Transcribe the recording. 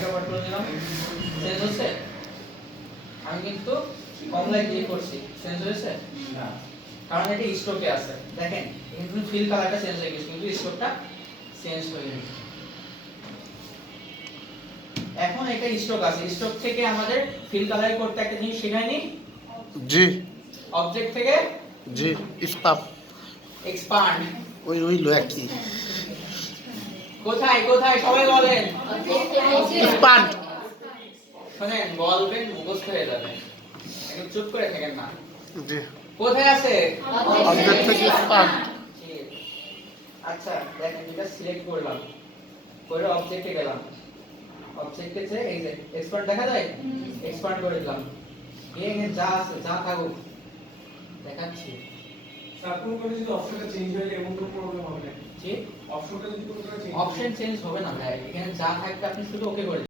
White over করে দিলাম, change হচ্ছে? আমি কিন্তু কমলায় ক্লিক করছি, চেঞ্জ হয়েছে না, কারণ এটা স্টকে আছে। দেখেন কিন্তু ফিল কালারটা চেঞ্জ হয়ে গেছে কিন্তু স্টকটা চেঞ্জ হয়নি। এখন এটা স্টক আছে, স্টক থেকে আমাদের ফিল কালার করতে একটা জিনিস শেখায়নি? জি অবজেক্ট থেকে জি স্পাপ এক্সপান্ড। ওই লো একই কোথায় কোথায় সবাই বলেন? স্পান্ড শুনেন, বলবেন মুখস্থ হয়ে যাবে, একটু চুপ করে থাকেন না। জি কোথায় আছে? অবজেক্ট থেকে স্পান্ড আচ্ছা দেখেন, এটা সিলেক্ট করলাম, করে অবজেক্টে গেলাম, অবজেক্টে যে এই যে এক্সপান্ড দেখা যায়, এক্সপান্ড করে দিলাম, এখানে যা আছে যা থাকুক দেখাচ্ছি। সার্কুল করে যদি অপশনটা চেঞ্জ হয়ে যায় এমন কোনো প্রবলেম হবে না? জি, অপশনটা যদি কোনো চেঞ্জ অপশন চেঞ্জ হবে না ভাই, এখানে যা থাকবে আপনি শুধু ওকে করে